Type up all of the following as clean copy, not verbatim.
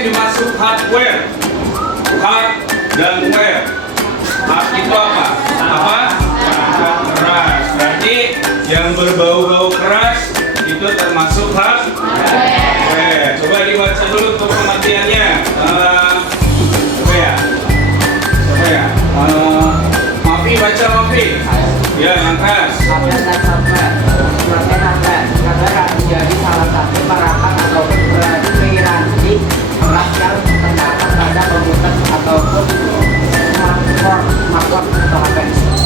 yang dimaksud hardware. Hard dan ware. Hard itu apa? Perangkat keras. Berarti yang berbau-bau keras itu termasuk hardware. Coba dibaca dulu untuk pengertiannya. Coba ya. Mafi, baca Mafi. Ya, yang keras. Hardware dan software. Sebagai hardware menjadi salah satu perangkat ataupun piranti perangkat yang terdapat pada komputer ataupun smartphone atau HP.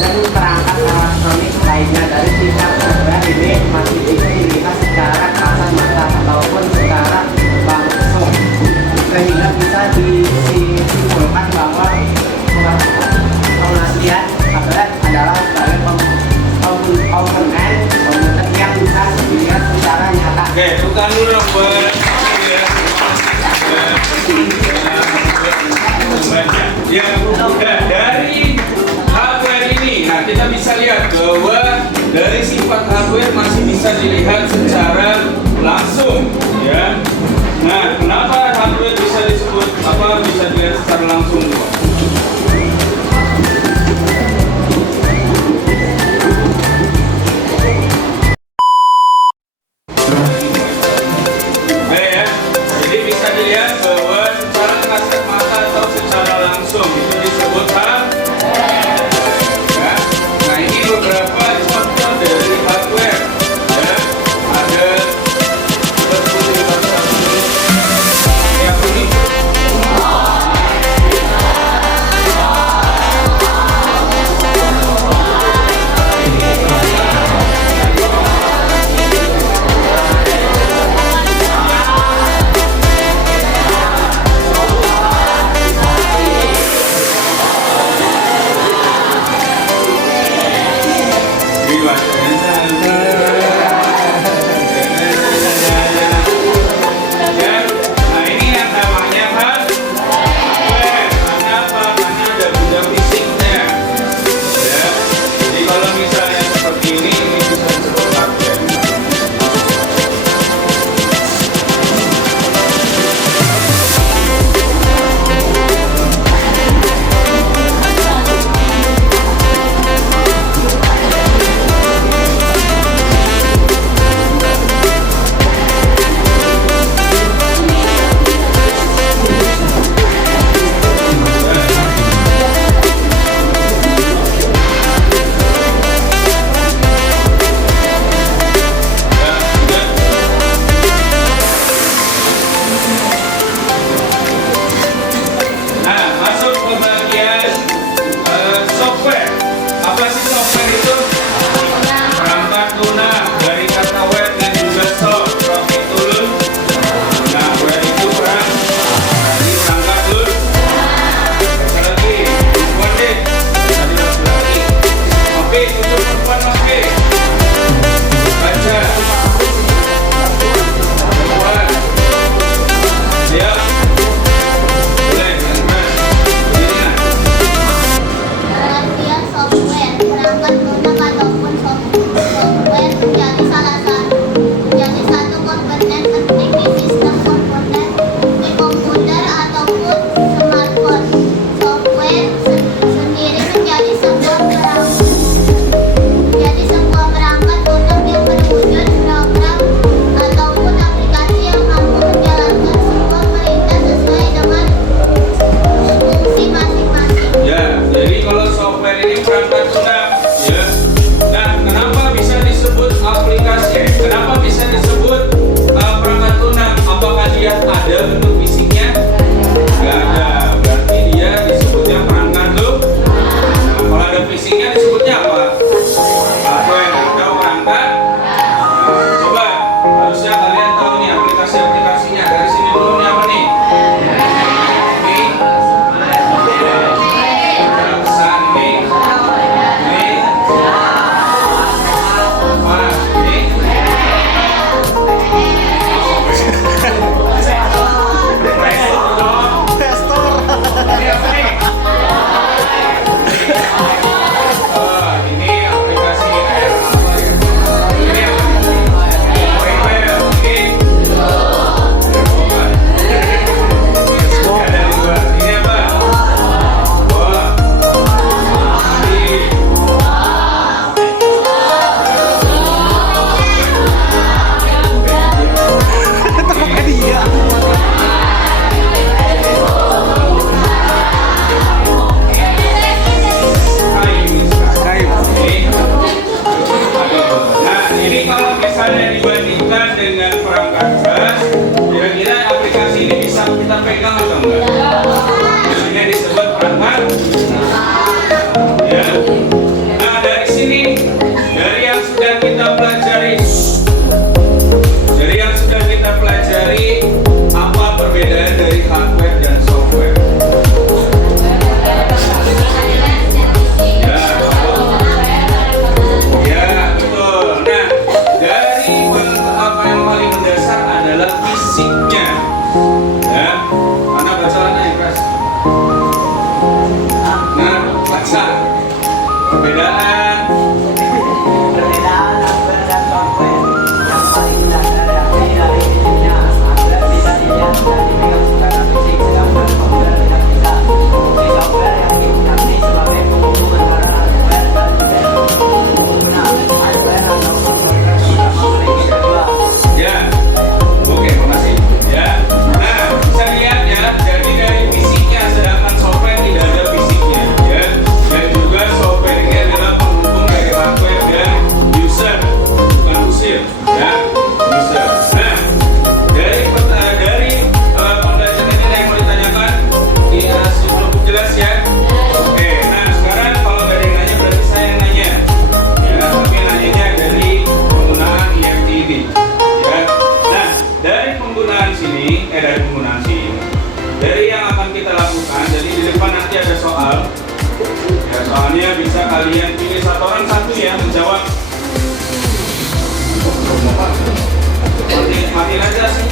Dan perangkat elektronik lainnya dari tingkat hardware ini masih bisa dilihat secara kasat mata ataupun secara langsung, sehingga bisa disimpulkan bahwa pengertian hardware adalah sebagai komponen komputer yang bisa dilihat secara nyata. Oke, bukan dulu dong buat ya. Dari hardware ini, nah kita bisa lihat bahwa dari sifat hardware masih bisa dilihat secara langsung, ya. Nah, kenapa hardware bisa disebut bisa dilihat secara langsung? Jadi bisa dilihat bahwa secara kasat mata atau secara langsung itu disebut hardware. Ya. Nah, ini beberapa contoh dari hardware. Ya. Ada seperti yang ini. pegang atau enggak? Ini disebut perangkat. Ya. Nah, dari sini, dari yang sudah kita pelajari, apa perbedaan dari hardware dan software? Ya, betul. Nah, dari apa yang paling mendasar adalah fisiknya. Ya, mana bacaannya ya, Pres? Nah, baca perbedaan. Perbedaan hardware dan software yang paling mendasar yakni dari fisiknya. Hardware bisa dilihat dan dipegang secara fisik, sedangkan software tidak bisa. Fungsi software yang yakni sebagai penghubung antara hardware dan pengguna. Hardware atau software sama memiliki kedua. Ya, oke, makasih. Ya, nah bisa lihat ya, jadi dari fisiknya, sedangkan software tidak ada fisiknya, ya. Dan juga software ini adalah penghubung dari hardware dan user, bukan kusir, ya, user. Nah, dari pembelajaran ini yang mau ditanyakan, cukup jelas ya. Oke, nah sekarang kalau nggak ada yang nanya berarti saya yang nanya. Ya, tapi nanyanya dari penggunaan EFT ini. Ya. Nah, dari penggunaan sini, dari yang akan kita lakukan, jadi di depan nanti ada soal. Ya, soalnya bisa kalian pilih satu orang satu ya menjawab. Mati aja sih.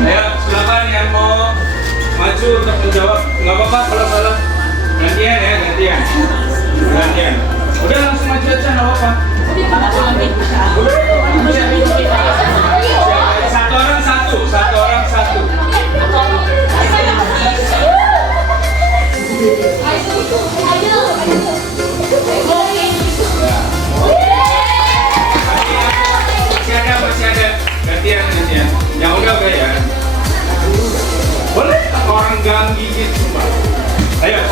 Ya, silakan yang mau maju untuk menjawab. Nggak apa-apa kalau salah. Gantian ya, gantian. Udah langsung maju aja, nggak apa-apa. Satu orang satu. Masih ada. Gantian. Yang udah ya. Boleh orang gang gigit sumpah. Ayo.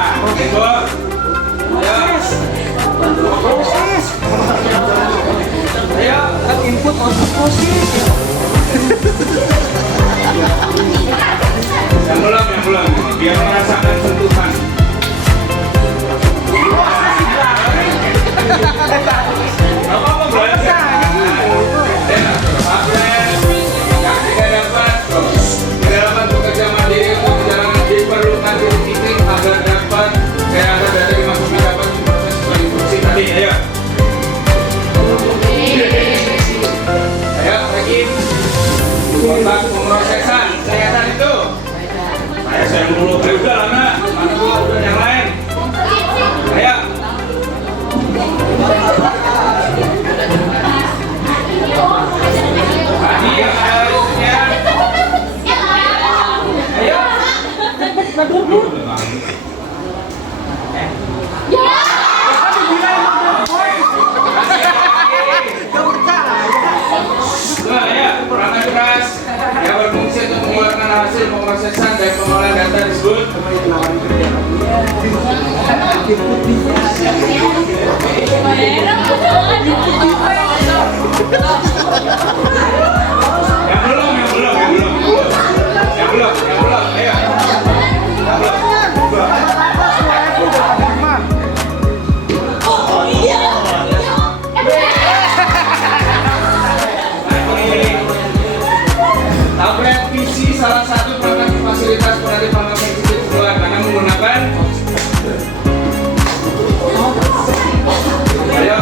Nah, itu. Ayo. Kan input output proses. Yang belum, biar merasakan sentuhan. Apa belajar? Yang tidak dapat bekerja mandiri untuk perjalanan diperlukan titik agar dapat data dimasukkan dapat diproses sesuai instruksi tadi. Ayo. Ayo, lagi. Kontak pemrosesan itu. Saya dulu udah lama. Mana dulu udah yang lain. Ayo. Tadi yang harusnya. Ayo. Nah, ya, perangkat keras yang berfungsi untuk mengeluarkan hasil pemrosesan dan pengolahan data disebut yang belum, ayo. Tablet PC salah satu perangkat fasilitas penarifanan sensitif keluar karena menggunakan ayo.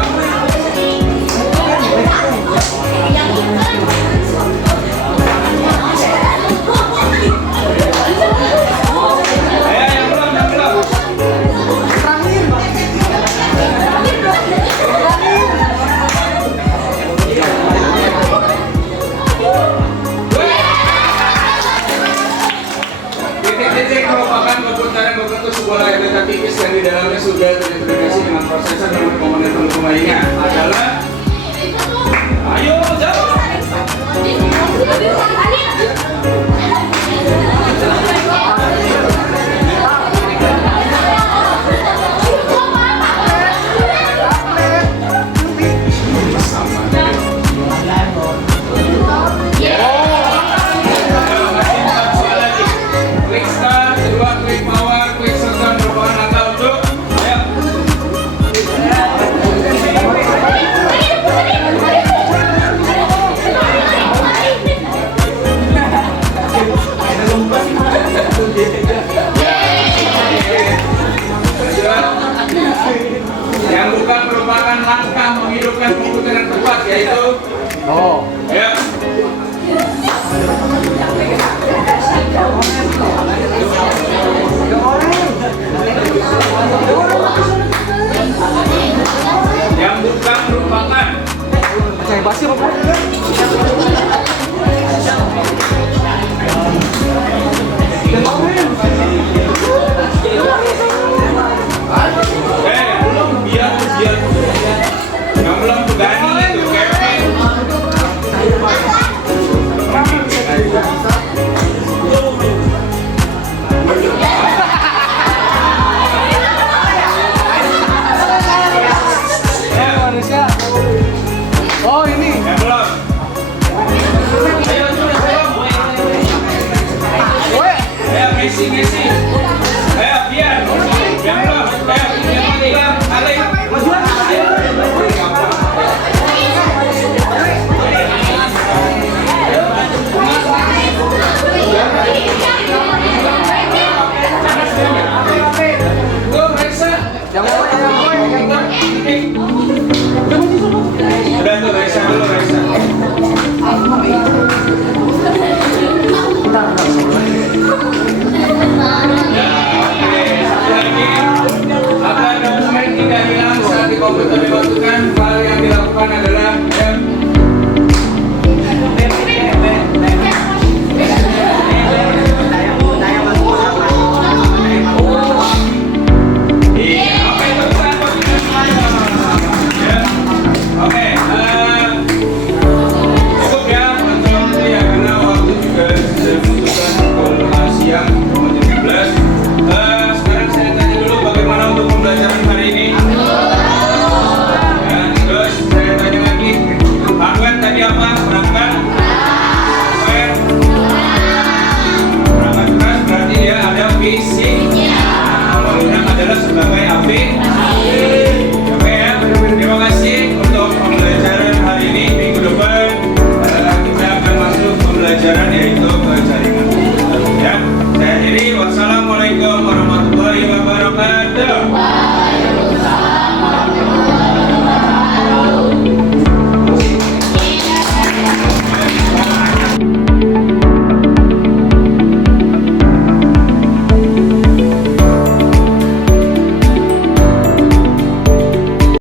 Yang belum. Titik-titik merupakan komputer yang berbentuk sebuah layar data tipis yang di dalamnya sudah terintegrasi dengan prosesor dan komponen pendukung lainnya adalah ayo jawab. Klik start, kedua klik power, klik shutdown merupakan langkah untuk ayo. Yang bukan merupakan langkah menghidupkan komputer yang tepat yaitu ya. Yang bukan merupakan Saya basi apa? belum biar yang belum berani itu Kevin. Manusia. Oh ini. Yang belum. Ayo belum. Ayo Messi. Ayo biar. Yang belum. Ayo Alex. Go Reza. Yang